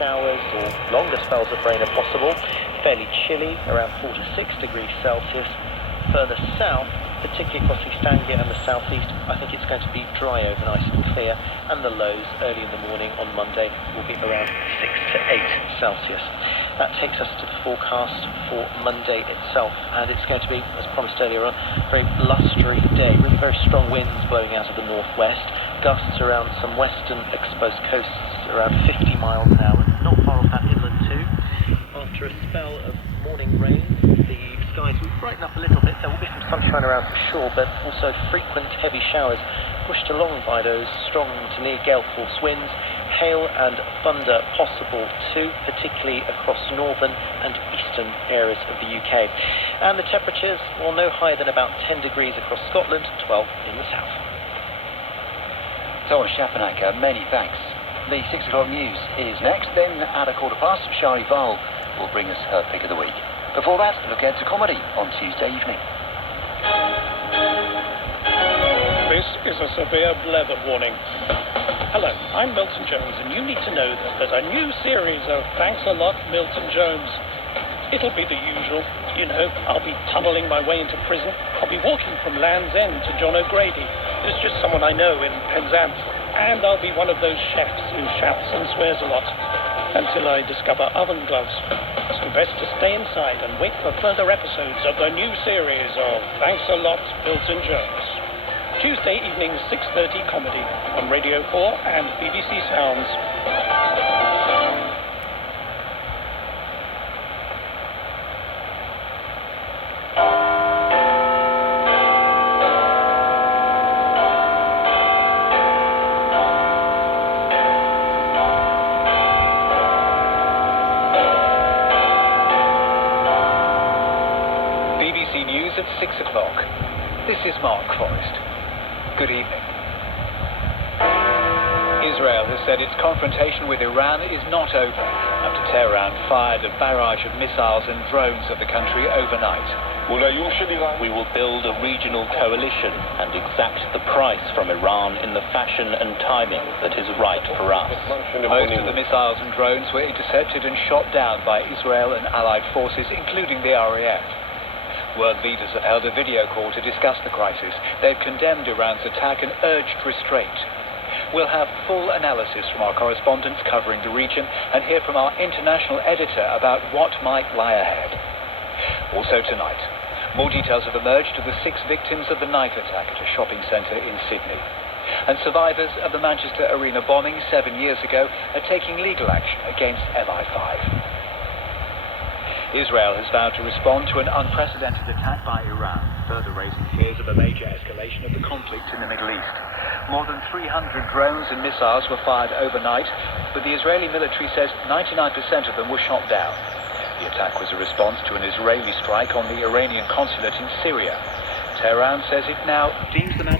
Showers or longer spells of rain are possible. Fairly chilly, around 4 to 6 degrees Celsius. Further south, particularly across East Anglia and the southeast, I think it's going to be dry overnight and clear, and the lows early in the morning on Monday will be around 6 to 8 Celsius. That takes us to the forecast for Monday itself, and it's going to be, as promised earlier on, a very blustery day. Really very strong winds blowing out of the northwest, gusts around some western exposed coasts around 50 miles an hour, not far off that inland too. After a spell of morning rain, the skies will brighten up a little bit. There will be some sunshine around for sure, but also frequent heavy showers pushed along by those strong to near gale force winds. Hail and thunder possible too, particularly across northern and eastern areas of the UK. And the temperatures, well, no higher than about 10 degrees across Scotland, 12 in the south. Thomas Schappenacker, many thanks. The 6 o'clock news is next, then at 15:15, Shari Val will bring us her pick of the week. Before that, look ahead to comedy on Tuesday evening. This is a severe weather warning. Hello, I'm Milton Jones, and you need to know that there's a new series of Thanks a Lot, Milton Jones. It'll be the usual. You know, I'll be tunneling my way into prison. I'll be walking from Land's End to John O'Grady. There's just someone I know in Penzance. And I'll be one of those chefs who shouts and swears a lot until I discover oven gloves. So best to stay inside and wait for further episodes of the new series of Thanks a Lot, Milton Jones. Tuesday evening, 6:30 comedy on Radio 4 and BBC Sounds. BBC News at 6 o'clock. This is Mark Forrest. Good evening. Israel has said its confrontation with Iran is not over after Tehran fired a barrage of missiles and drones at the country overnight. We will build a regional coalition and exact the price from Iran in the fashion and timing that is right for us. Most of the missiles and drones were intercepted and shot down by Israel and allied forces, including the RAF. World leaders have held a video call to discuss the crisis. They've condemned Iran's attack and urged restraint. We'll have full analysis from our correspondents covering the region and hear from our international editor about what might lie ahead. Also tonight, more details have emerged of the 6 victims of the knife attack at a shopping centre in Sydney. And survivors of the Manchester Arena bombing 7 years ago are taking legal action against MI5. Israel has vowed to respond to an unprecedented attack by Iran, further raising fears of a major escalation of the conflict in the Middle East. More than 300 drones and missiles were fired overnight, but the Israeli military says 99% of them were shot down. The attack was a response to an Israeli strike on the Iranian consulate in Syria. Tehran says it now deems the